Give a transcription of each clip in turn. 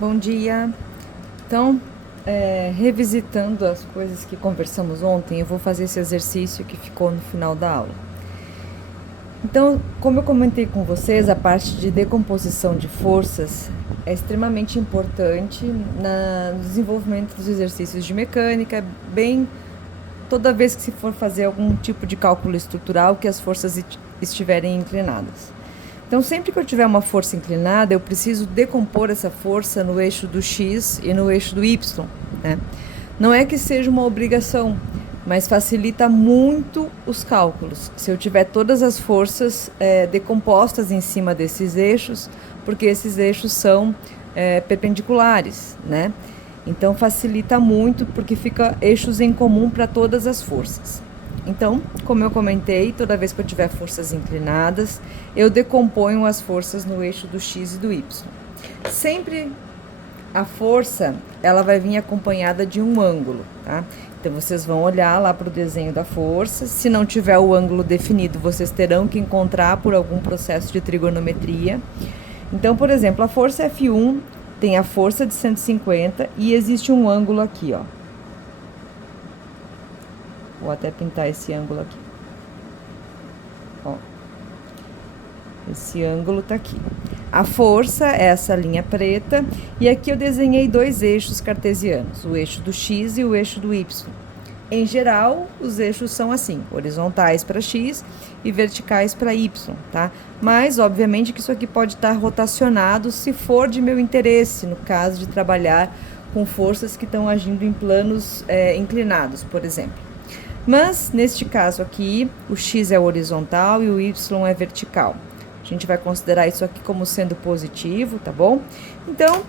Bom dia. Então, revisitando as coisas que conversamos ontem, eu vou fazer esse exercício que ficou no final da aula. Então, como eu comentei com vocês, a parte de decomposição de forças é extremamente importante no desenvolvimento dos exercícios de mecânica, bem toda vez que se for fazer algum tipo de cálculo estrutural que as forças estiverem inclinadas. Então, sempre que eu tiver uma força inclinada, eu preciso decompor essa força no eixo do x e no eixo do y, né? Não é que seja uma obrigação, mas facilita muito os cálculos. Se eu tiver todas as forças decompostas em cima desses eixos, porque esses eixos são perpendiculares, né? Então, facilita muito, porque fica eixos em comum para todas as forças. Então, como eu comentei, toda vez que eu tiver forças inclinadas, eu decomponho as forças no eixo do x e do y. Sempre a força, ela vai vir acompanhada de um ângulo, tá? Então, vocês vão olhar lá para o desenho da força. Se não tiver o ângulo definido, vocês terão que encontrar por algum processo de trigonometria. Então, por exemplo, a força F1 tem a força de 150 e existe um ângulo aqui, ó. Vou até pintar esse ângulo aqui. Ó. Esse ângulo tá aqui. A força é essa linha preta. E aqui eu desenhei dois eixos cartesianos. O eixo do x e o eixo do y. Em geral, os eixos são assim. Horizontais para x e verticais para y, tá? Mas, obviamente, que isso aqui pode estar rotacionado se for de meu interesse. No caso de trabalhar com forças que estão agindo em planos inclinados, por exemplo. Mas, neste caso aqui, o x é horizontal e o y é vertical. A gente vai considerar isso aqui como sendo positivo, tá bom? Então,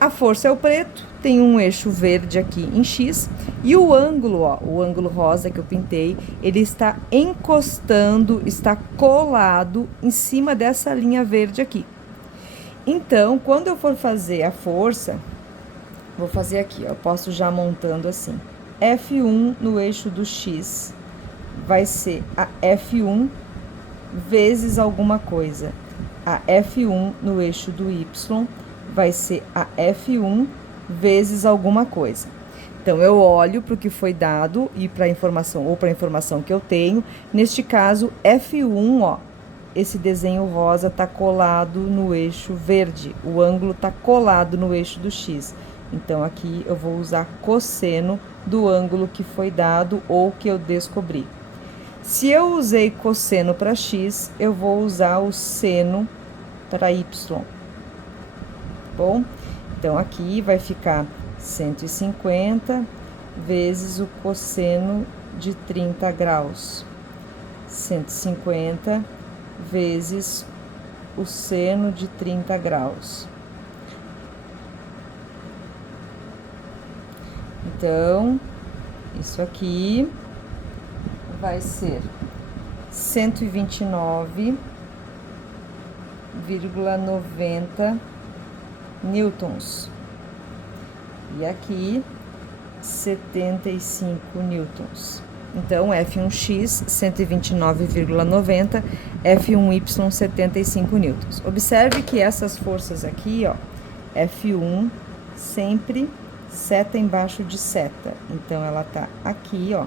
a força é o preto, tem um eixo verde aqui em x, e o ângulo, ó, o ângulo rosa que eu pintei, ele está encostando, está colado em cima dessa linha verde aqui. Então, quando eu for fazer a força, vou fazer aqui, ó, eu posso já montando assim. F1 no eixo do x vai ser a F1 vezes alguma coisa. A F1 no eixo do y vai ser a F1 vezes alguma coisa. Então, eu olho para o que foi dado e para a informação, ou para a informação que eu tenho. Neste caso, F1, ó, esse desenho rosa está colado no eixo verde. O ângulo está colado no eixo do x. Então, aqui eu vou usar cosseno do ângulo que foi dado ou que eu descobri. Se eu usei cosseno para x, eu vou usar o seno para y. Bom, então aqui vai ficar 150 vezes o cosseno de 30 graus. 150 vezes o seno de 30 graus. Então, isso aqui vai ser 129,90 newtons. E aqui, 75 newtons. Então, F1x, 129,90, F1y, 75 newtons. Observe que essas forças aqui, ó, F1 sempre seta embaixo de seta. Então, ela tá aqui, ó,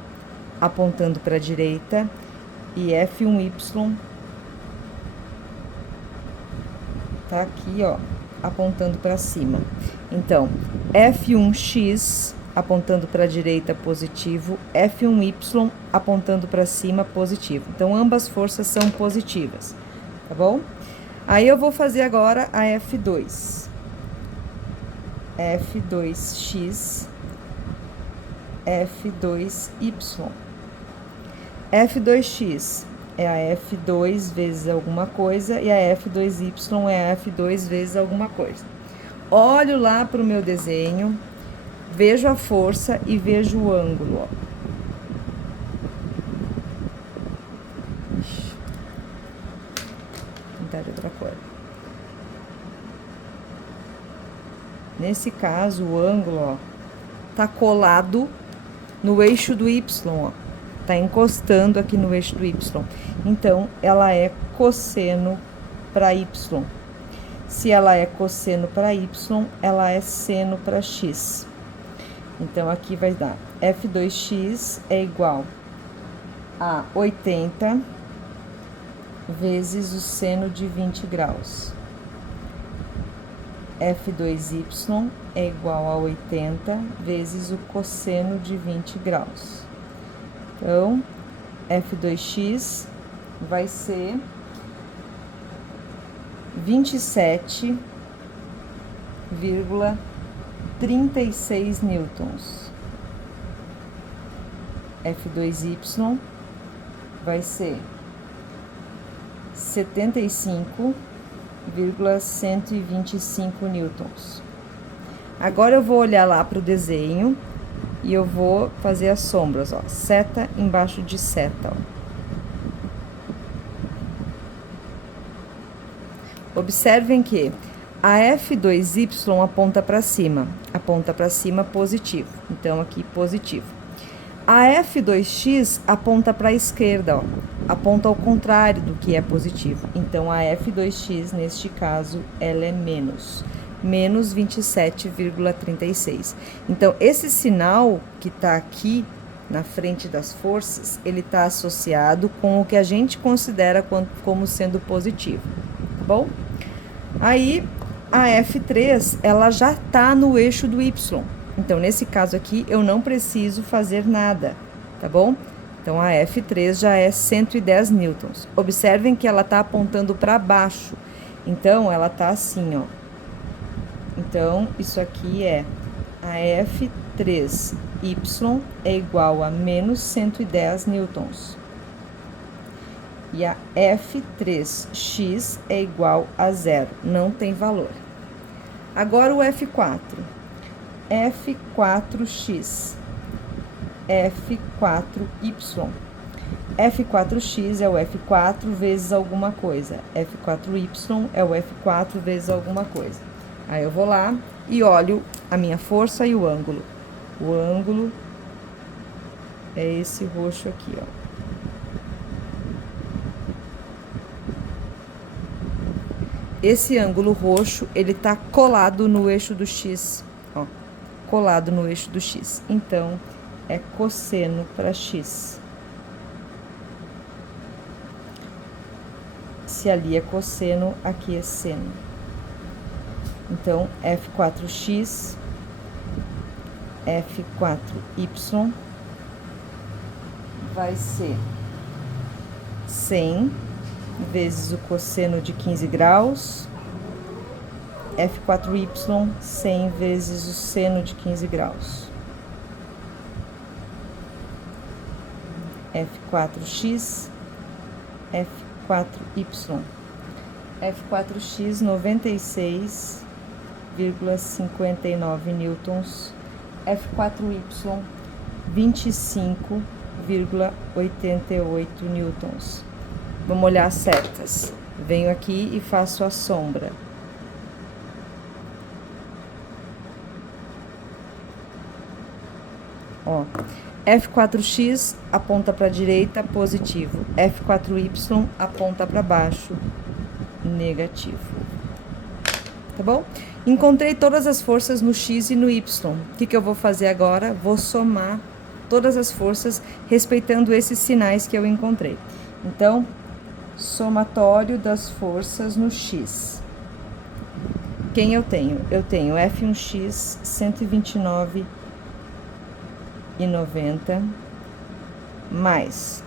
apontando para a direita, e F1y tá aqui, ó, apontando para cima. Então, F1x apontando para a direita, positivo, F1y apontando para cima, positivo. Então, ambas forças são positivas, tá bom? Aí, eu vou fazer agora a F2. F2x, F2y. F2x é a F2 vezes alguma coisa e a F2y é a F2 vezes alguma coisa. Olho lá para o meu desenho, vejo a força e vejo o ângulo, ó. Vou pintar de outra cor. Nesse caso, o ângulo, ó, tá colado no eixo do y, ó. Tá encostando aqui no eixo do y. Então, ela é cosseno para y. Se ela é cosseno para y, ela é seno para x. Então, aqui vai dar F2x é igual a 80 vezes o seno de 20 graus. F2y é igual a 80 vezes o cosseno de 20 graus. Então, F2x vai ser 27,36 newtons. F2y vai ser 75,125 newtons. Agora eu vou olhar lá para o desenho e eu vou fazer as sombras, ó, seta embaixo de seta, ó. Observem que a F2y aponta para cima positivo, então aqui positivo. A F2x aponta para a esquerda, ó, aponta ao contrário do que é positivo, então a F2x, neste caso, ela é menos 27,36. Então, esse sinal que está aqui na frente das forças, ele está associado com o que a gente considera como sendo positivo, tá bom? Aí, a F3, ela já está no eixo do Y. Então, nesse caso aqui, eu não preciso fazer nada, tá bom? Então, a F3 já é 110 newtons. Observem que ela está apontando para baixo. Então, ela está assim, ó. Então, isso aqui é a F3y é igual a menos 110 newtons. E a F3x é igual a 0, não tem valor. Agora o F4. F4x, F4y. F4x é o F4 vezes alguma coisa. F4y é o F4 vezes alguma coisa. Aí eu vou lá e olho a minha força e o ângulo. O ângulo é esse roxo aqui, ó. Esse ângulo roxo, ele tá colado no eixo do x, ó. Colado no eixo do x. Então, é cosseno para x. Se ali é cosseno, aqui é seno. Então, F4x, F4y vai ser 100 vezes o cosseno de 15 graus, F4y, 100 vezes o seno de 15 graus. F4x, F4y. F4x, 96,59 newtons. F4y, 25,88 newtons. Vamos olhar as setas. Venho aqui e faço a sombra. Ó, F4x aponta para a direita, positivo. F4y aponta para baixo, negativo. Tá bom? Encontrei todas as forças no x e no y. O que eu vou fazer agora? Vou somar todas as forças respeitando esses sinais que eu encontrei. Então, somatório das forças no x. Quem eu tenho? Eu tenho F1x 129,90 mais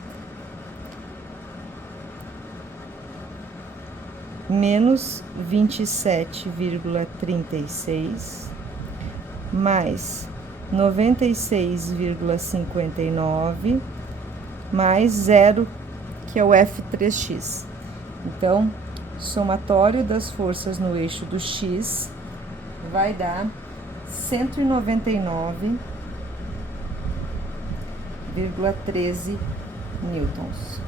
menos 27,36 mais 96,59 mais 0, que é o F3x. Então, somatório das forças no eixo do x vai dar 199,13 newtons.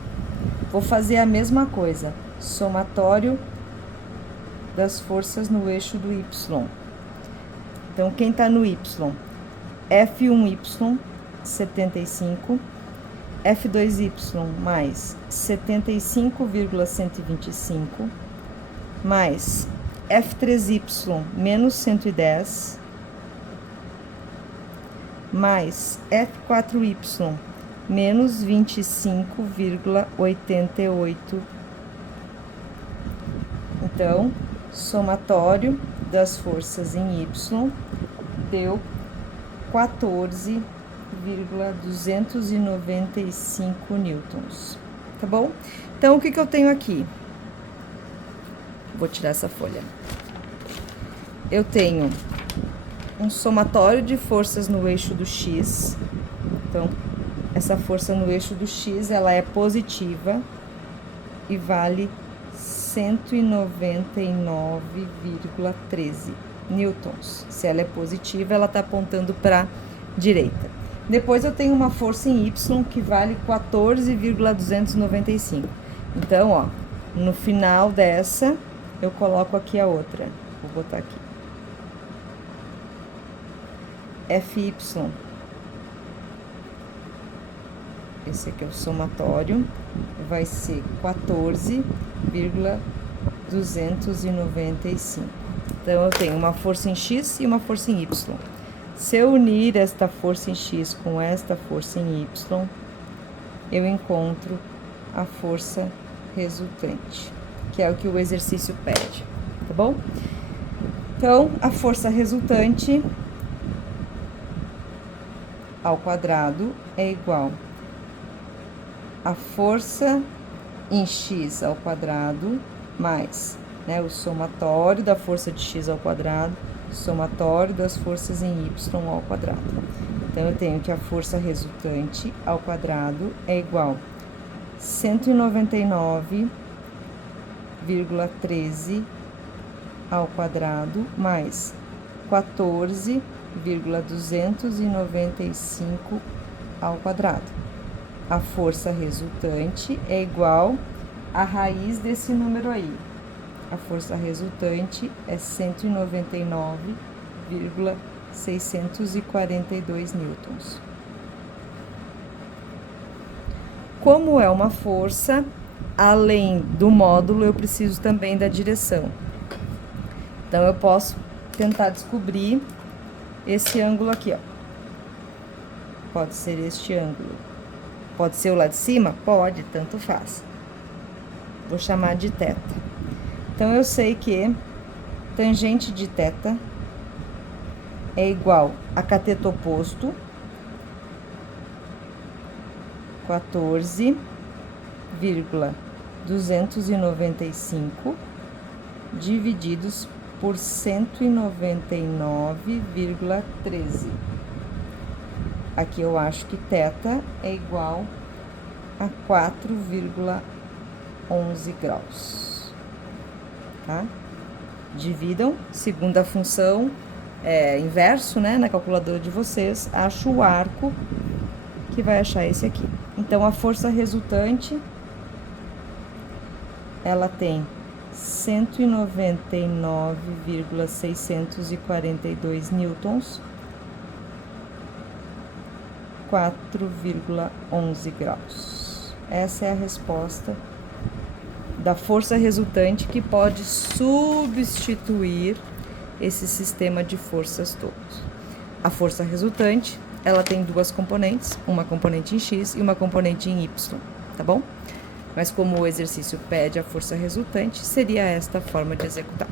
Vou fazer a mesma coisa, somatório das forças no eixo do y. Então, quem está no y? F1y, 75, F2y mais 75,125, mais F3Y menos 110 mais F4Y menos 25,88. Então, somatório das forças em Y deu 14,295 newtons, tá bom? Então, o que eu tenho aqui? Vou tirar essa folha. Eu tenho um somatório de forças no eixo do X. Então, essa força no eixo do X, ela é positiva e vale 199,13 newtons. Se ela é positiva, ela está apontando para a direita. Depois eu tenho uma força em Y que vale 14,295. Então, ó, no final dessa, eu coloco aqui a outra. Vou botar aqui. FY. Esse aqui é o somatório. Vai ser 14,295. Então, eu tenho uma força em X e uma força em Y. Se eu unir esta força em X com esta força em Y, eu encontro a força resultante, que é o que o exercício pede, tá bom? Então, a força resultante ao quadrado é igual a força em X ao quadrado mais, né, o somatório da força de X ao quadrado, somatório das forças em Y ao quadrado. Então, eu tenho que a força resultante ao quadrado é igual a 199,13 ao quadrado mais 14,295 ao quadrado. A força resultante é igual à raiz desse número aí. A força resultante é 199,642 newtons. Como é uma força, além do módulo, eu preciso também da direção. Então, eu posso tentar descobrir esse ângulo aqui, ó. Pode ser este ângulo. Pode ser o lá de cima? Pode, tanto faz. Vou chamar de θ. Então, eu sei que tangente de θ é igual a cateto oposto, 14,295 divididos por 199,13. Aqui eu acho que θ é igual a 4,11 graus. Tá? Dividam, segundo a função inverso, né, na calculadora de vocês, acho o arco, que vai achar esse aqui. Então, a força resultante, ela tem 199,642 newtons, 4,11 graus. Essa é a resposta da força resultante, que pode substituir esse sistema de forças todos. A força resultante, ela tem duas componentes, uma componente em X e uma componente em Y, tá bom? Mas como o exercício pede a força resultante, seria esta a forma de executar.